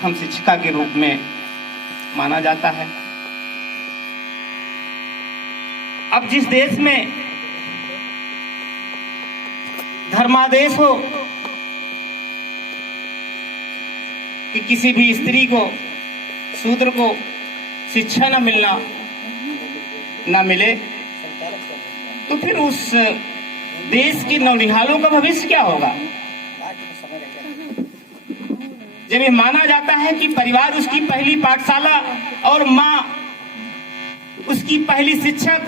प्रथम शिक्षिका के रूप में माना जाता है। अब जिस देश में धर्मादेश हो कि किसी भी स्त्री को, शूद्र को शिक्षा न मिलना न मिले, तो फिर उस देश के नौनिहालों का भविष्य क्या होगा? जब ये माना जाता है कि परिवार उसकी पहली पाठशाला और मां उसकी पहली शिक्षक,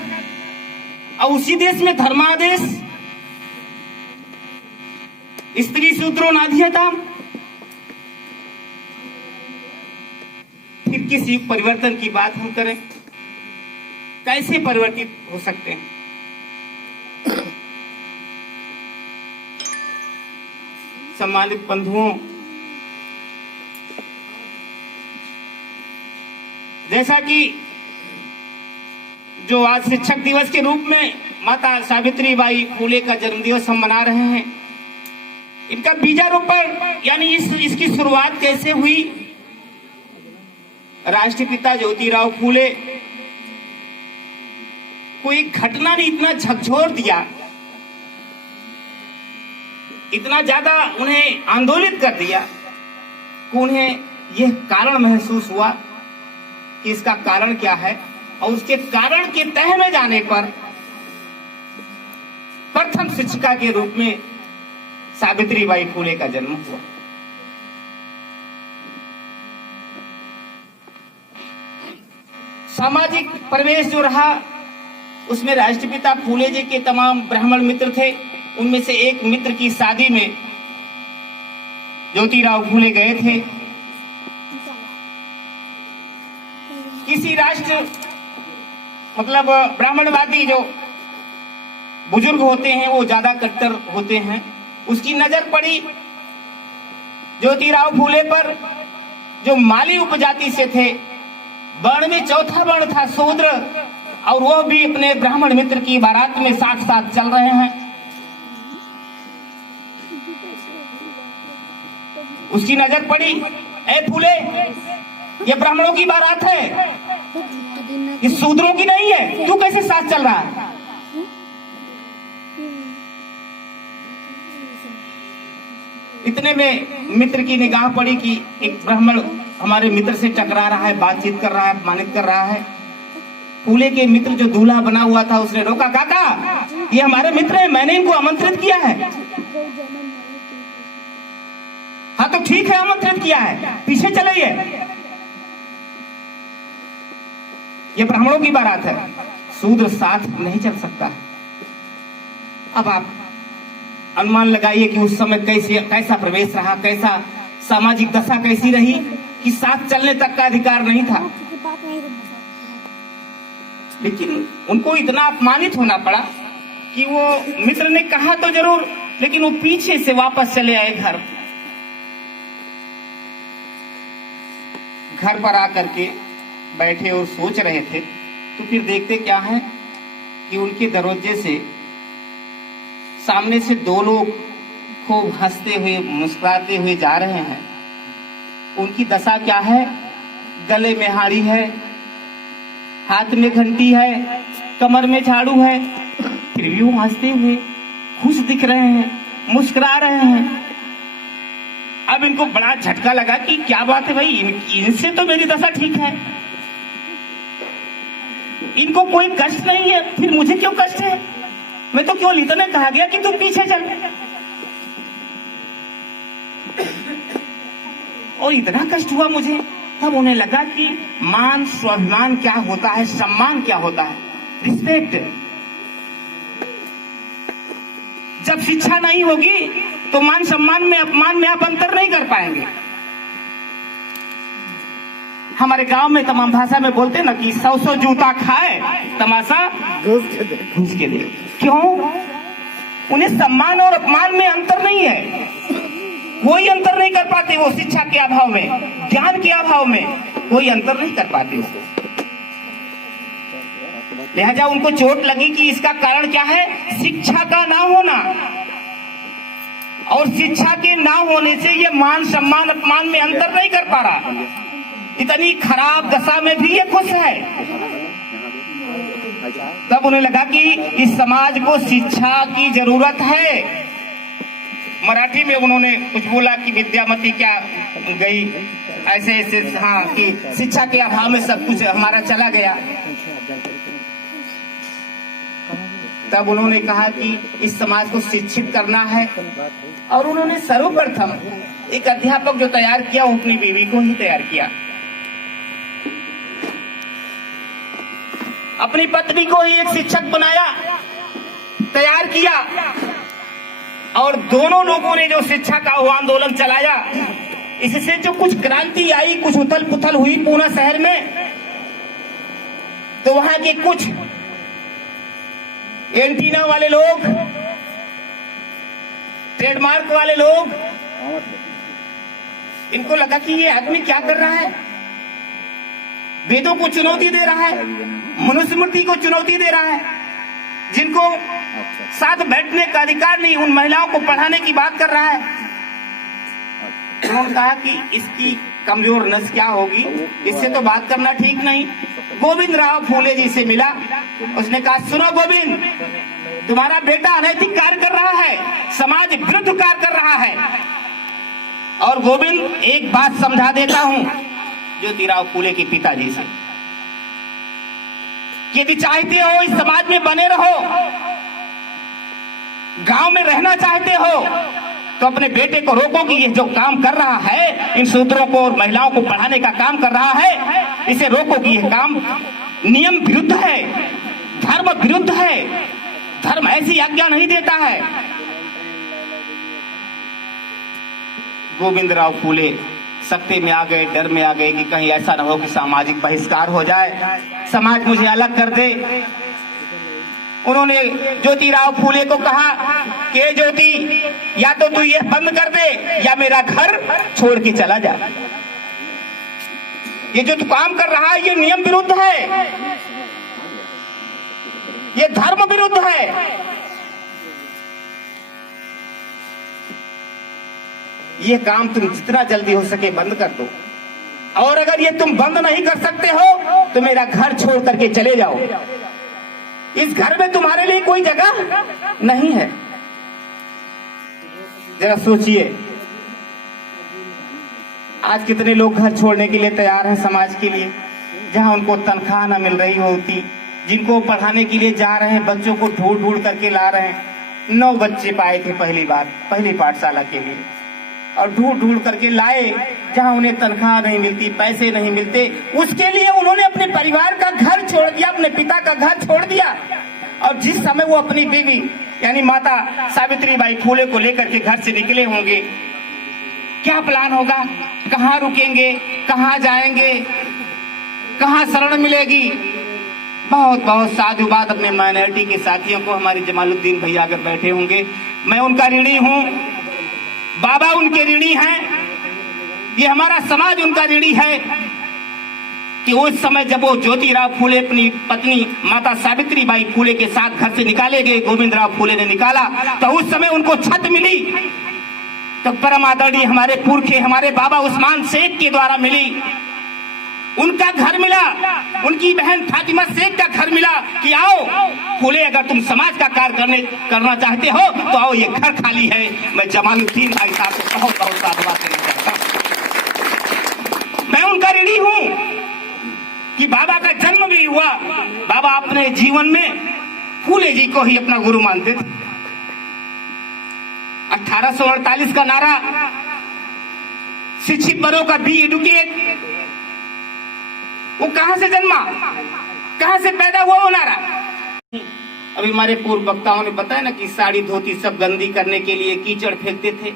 और उसी देश में धर्मादेश स्त्री शूद्रो नाधियताम, फिर किस युग परिवर्तन की बात हम करें? कैसे परिवर्तित हो सकते हैं? सम्मानित बंधुओं, जैसा कि जो आज शिक्षक दिवस के रूप में माता सावित्रीबाई फूले का जन्मदिवस हम मना रहे हैं, इनका बीजारोपण यानी इसकी शुरुआत कैसे हुई? राष्ट्रपिता ज्योतिराव फूले को एक घटना ने इतना झकझोर दिया, इतना ज्यादा उन्हें आंदोलित कर दिया कि उन्हें यह कारण महसूस हुआ कि इसका कारण क्या है, और उसके कारण के तह में जाने पर प्रथम शिक्षिका के रूप में सावित्रीबाई फूले का जन्म हुआ। सामाजिक परिवेश जो रहा उसमें राष्ट्रपिता फूले जी के तमाम ब्राह्मण मित्र थे। उनमें से एक मित्र की शादी में ज्योतिराव फूले गए थे। किसी राष्ट्र मतलब ब्राह्मणवादी जो बुजुर्ग होते हैं वो ज्यादा कट्टर होते हैं, उसकी नजर पड़ी ज्योतिराव फूले पर, जो माली उपजाति से थे, वर्ण में चौथा वर्ण था शूद्र, और वो भी अपने ब्राह्मण मित्र की बारात में साथ साथ चल रहे हैं। उसकी नजर पड़ी, ए फूले, ये ब्राह्मणों की बारात है, ये शूद्रों की नहीं है, तू कैसे साथ चल रहा है? इतने में मित्र की निगाह पड़ी कि एक ब्राह्मण हमारे मित्र से टकरा रहा है, बातचीत कर रहा है, अपमानित कर रहा है। फूले के मित्र जो दूल्हा बना हुआ था उसने रोका, काका ये हमारे मित्र हैं, मैंने इनको आमंत्रित किया है। हाँ तो ठीक है, आमंत्रित किया है, पीछे चलिए, ये ब्राह्मणों की बारात है, शूद्र साथ नहीं चल सकता। अब आप अनुमान लगाइए कि उस समय कैसा प्रवेश रहा, कैसा सामाजिक दशा कैसी रही कि साथ चलने तक का अधिकार नहीं था। लेकिन उनको इतना अपमानित होना पड़ा कि वो मित्र ने कहा तो जरूर, लेकिन वो पीछे से वापस चले आए घर पर आकर के बैठे और सोच रहे थे। तो फिर देखते क्या है कि उनके दरवाजे से सामने से दो लोग खूब हंसते हुए मुस्कुराते हुए जा रहे हैं। उनकी दशा क्या है? गले में हाड़ी है, हाथ में घंटी है, कमर में झाड़ू है, फिर भी वो हंसते हुए खुश दिख रहे हैं, मुस्कुरा रहे हैं। अब इनको बड़ा झटका लगा कि क्या बात है भाई, इनसे तो मेरी दशा ठीक है, इनको कोई कष्ट नहीं है, फिर मुझे क्यों कष्ट है? मैं तो केवल इतना कहा गया कि तुम पीछे चल, और इतना कष्ट हुआ मुझे। तब उन्हें लगा कि मान स्वाभिमान क्या होता है, सम्मान क्या होता है, रिस्पेक्ट। जब शिक्षा नहीं होगी तो मान सम्मान में अपमान में आप अंतर नहीं कर पाएंगे। हमारे गांव में तमाम भाषा में बोलते ना कि 100 जूता खाए तमाशा घूस के दे। क्यों? उन्हें सम्मान और अपमान में अंतर नहीं है, कोई अंतर नहीं कर पाते वो। शिक्षा के अभाव में, ज्ञान के अभाव में कोई अंतर नहीं कर पाते उसको। लिहाजा उनको चोट लगी कि इसका कारण क्या है? शिक्षा का ना होना। और शिक्षा के ना होने से ये मान सम्मान अपमान में अंतर नहीं कर पा रहा। इतनी खराब दशा में भी ये खुश है। तब उन्हें लगा कि इस समाज को शिक्षा की जरूरत है। मराठी में उन्होंने कुछ बोला कि विद्यामती क्या गई, ऐसे ऐसे, हाँ, कि शिक्षा के अभाव में सब कुछ हमारा चला गया। तब उन्होंने कहा कि इस समाज को शिक्षित करना है, और उन्होंने सर्वप्रथम एक अध्यापक जो तैयार किया वो अपनी बीवी को ही तैयार किया, अपनी पत्नी को ही एक शिक्षक बनाया, तैयार किया। और दोनों लोगों ने जो शिक्षा का आंदोलन चलाया, इससे जो कुछ क्रांति आई, कुछ उथल पुथल हुई पूना शहर में, तो वहां के कुछ एंटीना वाले लोग, ट्रेडमार्क वाले लोग, इनको लगा कि ये आदमी क्या कर रहा है, वेदों को चुनौती दे रहा है, मनुस्मृति को चुनौती दे रहा है, जिनको साथ बैठने का अधिकार नहीं, उन महिलाओं को पढ़ाने की बात कर रहा है। उन्होंने कहा कि इसकी कमजोर नस क्या होगी, इससे तो बात करना ठीक नहीं। गोविंद राव फूले जी से मिला, उसने कहा सुनो गोविंद, तुम्हारा बेटा अनैतिक कार्य कर रहा है, समाज विरुद्ध कार्य कर रहा है। और गोविंद एक बात समझा देता हूं ज्योतिराव फूले के पिताजी से, यदि चाहते हो इस समाज में बने रहो, गांव में रहना चाहते हो, तो अपने बेटे को रोको कि ये जो काम कर रहा है, इन शूद्रों को और महिलाओं को पढ़ाने का काम कर रहा है, इसे रोको कि यह काम नियम विरुद्ध है, धर्म विरुद्ध है, धर्म ऐसी आज्ञा नहीं देता है। गोविंद राव फूले सख्ते में आ गए, डर में आ गए कि कहीं ऐसा न हो कि सामाजिक बहिष्कार हो जाए, समाज मुझे अलग कर दे। उन्होंने ज्योतिराव फूले को कहा कि ज्योति, या तो तू ये बंद कर दे या मेरा घर छोड़ के चला जा। ये जो तू काम कर रहा है ये नियम विरुद्ध है, ये धर्म विरुद्ध है। ये काम तुम जितना जल्दी हो सके बंद कर दो, और अगर ये तुम बंद नहीं कर सकते हो तो मेरा घर छोड़ करके चले जाओ, इस घर में तुम्हारे लिए कोई जगह नहीं है। जरा सोचिए, आज कितने लोग घर छोड़ने के लिए तैयार हैं समाज के लिए, जहां उनको तनख्वाह न मिल रही होती, जिनको पढ़ाने के लिए जा रहे हैं, बच्चों को ढूंढ ढूंढ करके ला रहे हैं। 9 बच्चे पाए थे पहली बार पहली पाठशाला के लिए, और ढूंढ ढूंढ करके लाए, जहां उन्हें तनख्वाह नहीं मिलती, पैसे नहीं मिलते, उसके लिए उन्होंने अपने परिवार का घर छोड़ दिया, अपने पिता का घर छोड़ दिया। और जिस समय वो अपनी बीवी यानी माता सावित्रीबाई फूले को लेकर के घर से निकले होंगे, क्या प्लान होगा, कहाँ रुकेंगे, कहाँ जाएंगे, कहाँ शरण मिलेगी। बहुत बहुत साधुवाद अपने माइनॉरिटी के साथियों को, हमारे जमालुद्दीन भैया अगर बैठे होंगे, मैं उनका ऋणी हूँ, बाबा उनके ऋणी हैं, ये हमारा समाज उनका ऋणी है कि उस समय जब वो ज्योतिराव फूले अपनी पत्नी माता सावित्रीबाई फूले के साथ घर से निकाले गए, गोविंद राव फूले ने निकाला, तो उस समय उनको छत मिली, तो परम आदरणीय हमारे पुरखे हमारे बाबा उस्मान शेख के द्वारा मिली, उनका घर मिला, उनकी बहन फातिमा शेख का घर मिला कि आओ फूले, अगर तुम समाज का कार्य करना चाहते हो तो आओ, ये घर खाली है। मैं जमालुद्दीन भाई साहब को बहुत बहुत साधुवाद देना चाहता हूँ। मैं उनका ऋणी हूँ कि बाबा का जन्म भी हुआ, बाबा अपने जीवन में फूले जी को ही अपना गुरु मानते थे। 1848 का नारा, शिक्षित बनो का बी एडुकेट, वो कहां से जन्मा, कहां से पैदा हुआ वो नारा। अभी हमारे पूर्व वक्ताओं ने बताया ना कि साड़ी धोती सब गंदी करने के लिए कीचड़ फेंकते थे।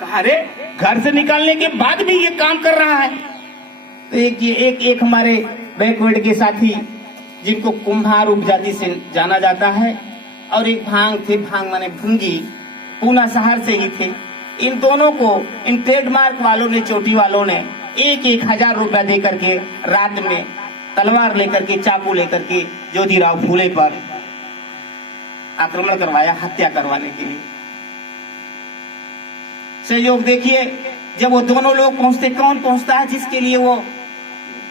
कहा रे, घर से निकालने के बाद भी ये काम कर रहा है। तो एक हमारे बैकवर्ड के साथी, जिनको कुम्हार उपजाति से जाना जाता है, और एक भांग थे, भांग माने भुंगी, पूना शहर से ही थे। इन दोनों को इन ट्रेडमार्क वालों ने, चोटी वालों ने 1,000 रुपया दे करके रात में तलवार लेकर के, चाकू लेकर के ज्योतिराव फूले पर आक्रमण करवाया हत्या करवाने के लिए। संयोग देखिए, जब वो दोनों लोग पहुंचते, कौन पहुंचता है जिसके लिए वो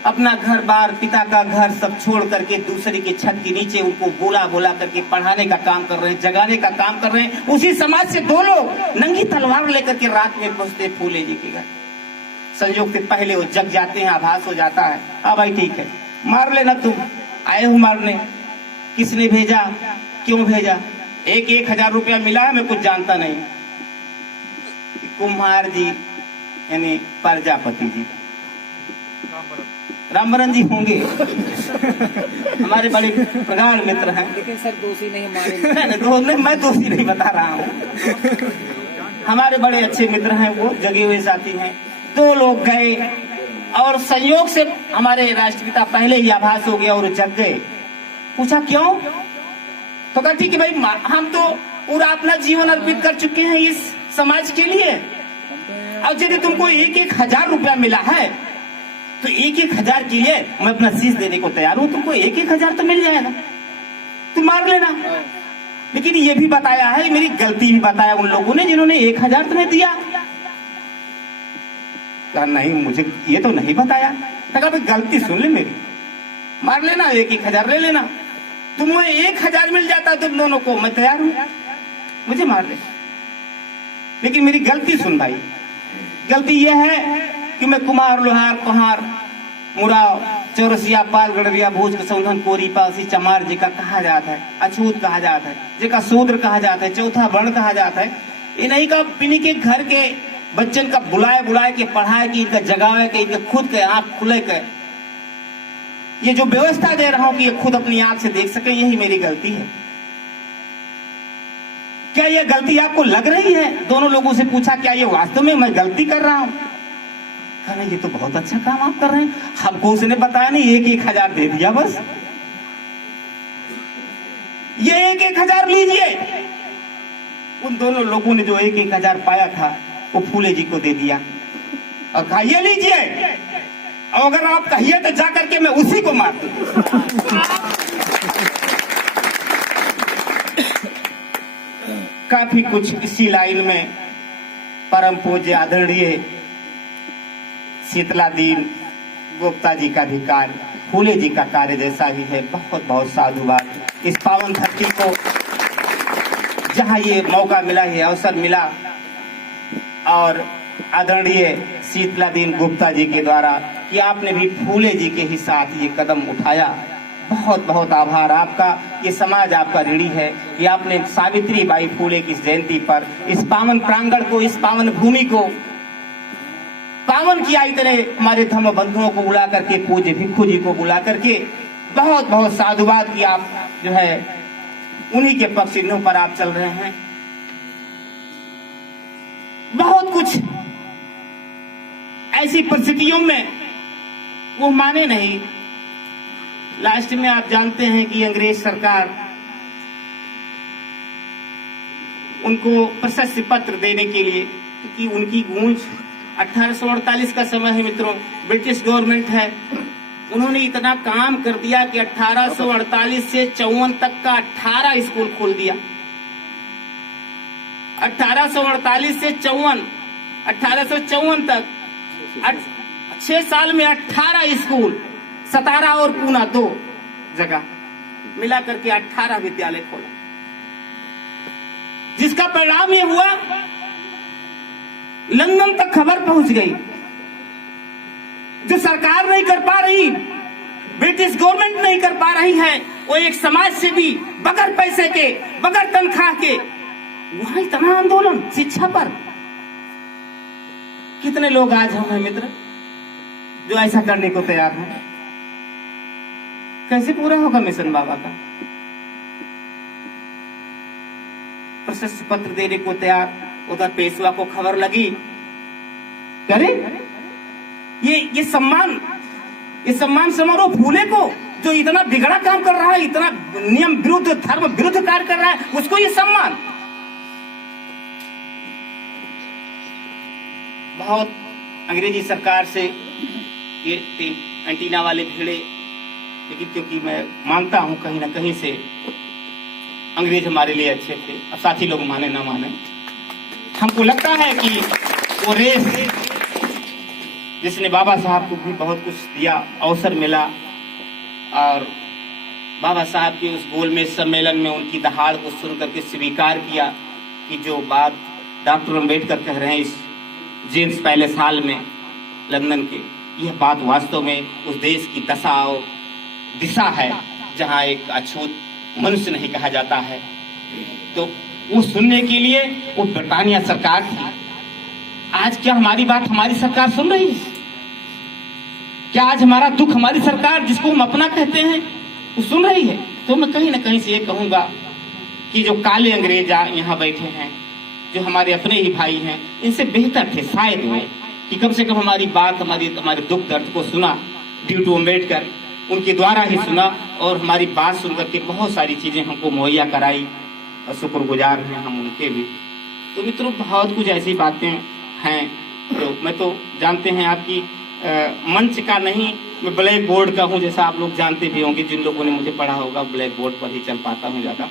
अपना घर बार, पिता का घर सब छोड़ करके दूसरे की छत के नीचे उनको बोला बोला करके पढ़ाने का काम कर रहे हैं, जगाने का काम कर रहे हैं। उसी समाज से दो लोग नंगी तलवार लेकर के रात में पहुंचते फूले जी के घर। संयोग से पहले वो जग जाते हैं, आभास हो जाता है, हाँ भाई ठीक है, मार लेना, तुम आए हो मारने, किसने भेजा, क्यों भेजा? 1,000 रुपया मिला है, मैं कुछ जानता नहीं। कुम्हार जी यानी प्रजापति जी, रामबरन जी होंगे हमारे बड़े प्रगाढ़ मित्र हैं। लेकिन सर दोषी नहीं मारे। मैं दोषी नहीं बता रहा हूँ, हमारे बड़े अच्छे मित्र हैं, वो जगे हुए साथी हैं। दो लोग गए और संयोग से हमारे राष्ट्रपिता पहले ही आभास हो गया और जग गए। पूछा क्यों? तो कहा ठीक है भाई, हम तो पूरा अपना जीवन अर्पित कर चुके हैं इस समाज के लिए, और यदि तुमको 1,000 रुपया मिला है तो 1,000 के लिए मैं अपना शीश देने को तैयार हूं। तुमको 1,000 तो मिल जाएगा, तुम मार लेना। लेकिन ये भी बताया है, मेरी गलती भी बताया उन लोगों ने जिन्होंने 1,000 तुम्हें दिया। कहा नहीं, मुझे ये तो नहीं बताया। कहा भाई गलती सुन ले मेरी, मार लेना, 1,000 ले लेना। तुम्हें 1,000 मिल जाता तुम दोनों को, मैं तैयार हूं, मुझे मार ले। लेकिन मेरी गलती सुन भाई, गलती यह है कि मैं कुम्हार, लोहार, कुम्हार, मुराव, चौरसिया, पाल, गड़रिया, भोज, कसौंधन, कोरी, पासी, चमार जी का कहा जाता है, अछूत कहा जाता है, जिका शूद्र कहा जाता है, चौथा वर्ण कहा जाता है। इन्हीं का पिनी के घर के बच्चन का बुलाए बुलाए के पढ़ाए कि इनका जगावे के, इनका खुद के आंख खुले के, ये जो व्यवस्था दे रहा हूं कि ये खुद अपनी आंख से देख सके, यही मेरी गलती है। क्या ये गलती आपको लग रही है? दोनों लोगों से पूछा क्या ये वास्तव में मैं गलती कर रहा हूं? कहना ये तो बहुत अच्छा काम आप कर रहे हैं, हमको उसने बताया नहीं, 1,000 दे दिया बस, ये 1,000 लीजिए। उन दोनों लोगों ने जो 1,000 पाया था वो फूले जी को दे दिया और कहा ये लीजिए, और अगर आप कहिए तो जाकर के मैं उसी को मार दूं। काफी कुछ इसी लाइन में परम पूज्य आदरणीय शीतलादीन गुप्ता जी का भी कार्य, फूले जी का कार्य जैसा ही है। बहुत बहुत साधुवाद इस पावन धरती को, जहां ये मौका मिला, ये अवसर मिला, और आदरणीय शीतलादीन गुप्ता जी के द्वारा कि आपने भी फूले जी के ही साथ ये कदम उठाया। बहुत बहुत आभार आपका, ये समाज आपका ऋणी है कि आपने सावित्री बाई फूले की जयंती पर इस पावन प्रांगण को, इस पावन भूमि को पावन किया। इतने हमारे धर्म बंधुओं को बुला करके, पूज्य भिक्षु जी को बुला करके बहुत बहुत साधुवाद की आप जो है उन्हीं के पक्ष चिन्हों पर आप चल रहे हैं। बहुत कुछ ऐसी परिस्थितियों में वो माने नहीं। लास्ट में आप जानते हैं कि अंग्रेज सरकार उनको प्रशस्ति पत्र देने के लिए, क्योंकि उनकी गूंज 1848 का समय है मित्रों, ब्रिटिश गवर्नमेंट है, उन्होंने इतना काम कर दिया कि 1848 से 54 तक का 18 स्कूल खोल दिया। 1848 से 54, 1854 तक 6 साल में 18 स्कूल, सतारा और पूना 2 जगह मिला करके 18 विद्यालय खोला, जिसका परिणाम ये हुआ लंदन तक खबर पहुंच गई। जो सरकार नहीं कर पा रही, ब्रिटिश गवर्नमेंट नहीं कर पा रही है, वो एक समाज से भी बगैर पैसे के, बगैर तनख्वाह के, वहां इतना आंदोलन शिक्षा पर। कितने लोग आज हम हैं मित्र जो ऐसा करने को तैयार हैं? कैसे पूरा होगा मिशन बाबा का? प्रशस्ति पत्र देने को तैयार, उधर पेशवा को खबर लगी, अरे ये सम्मान समारोह फूले को जो इतना बिगड़ा काम कर रहा है, इतना नियम विरुद्ध, धर्म विरुद्ध कार्य कर रहा है, उसको ये सम्मान। बहुत अंग्रेजी सरकार से ये एंटीना वाले भिड़े, लेकिन क्योंकि मैं मानता हूं कहीं ना कहीं से अंग्रेज हमारे लिए अच्छे थे, अब साथी लोग माने ना माने। हमको लगता है कि वो रेस जिसने बाबा साहब को भी बहुत कुछ दिया, अवसर मिला, और बाबा साहब के उस गोलमेज सम्मेलन में उनकी दहाड़ को सुन करके स्वीकार किया कि जो बात डॉक्टर अम्बेडकर कह रहे हैं इस जेम्स पैलेस हॉल में लंदन के, यह बात वास्तव में उस देश की दशा और दिशा है जहां एक अछूत मनुष्य नहीं कहा जाता है। तो वो सुनने के लिए वो ब्रिटानिया सरकार थी। आज क्या हमारी बात हमारी सरकार सुन रही है? क्या आज हमारा दुख हमारी सरकार जिसको हम अपना कहते हैं वो सुन रही है? तो मैं कहीं ना कहीं से ये कहूंगा कि जो काले अंग्रेज यहाँ बैठे हैं, जो हमारे अपने ही भाई हैं, इनसे बेहतर थे शायद वो कि कम से कम हमारी बात, हमारे दुख दर्द को सुना। ड्यू टू अम्बेडकर उनके द्वारा ही सुना और हमारी बात सुन करके बहुत सारी चीजें हमको मुहैया कराई और शुक्रगुजार हैं हम उनके भी। तो मित्रों, बहुत कुछ ऐसी बातें हैं जो मैं तो जानते हैं आपकी मंच का नहीं, मैं ब्लैक बोर्ड का हूँ, जैसा आप लोग जानते भी होंगे, जिन लोगों ने मुझे पढ़ा होगा, ब्लैक बोर्ड पर ही चल पाता हूँ ज़्यादा।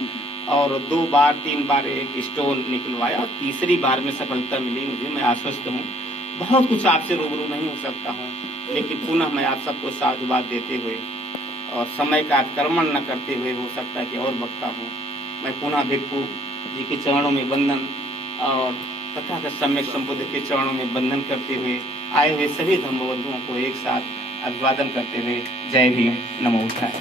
और 2 बार 3 बार एक स्टोन निकलवाया, तीसरी बार में सफलता मिली मुझे, मैं आश्वस्त हूँ। बहुत कुछ आपसे रूबरू नहीं हो सकता हूँ, लेकिन पुनः मैं आप सबको साधुवाद देते हुए और समय का अतिक्रमण न करते हुए, हो सकता है कि और बकता हूँ, मैं पुनः भिक्षु जी के चरणों में वंदन और तथा सम्यक संबुद्ध के चरणों में वंदन करते हुए आए हुए सभी धर्मबंधुओं को एक साथ अभिवादन करते हुए जय भीम, नमो बुद्धाय।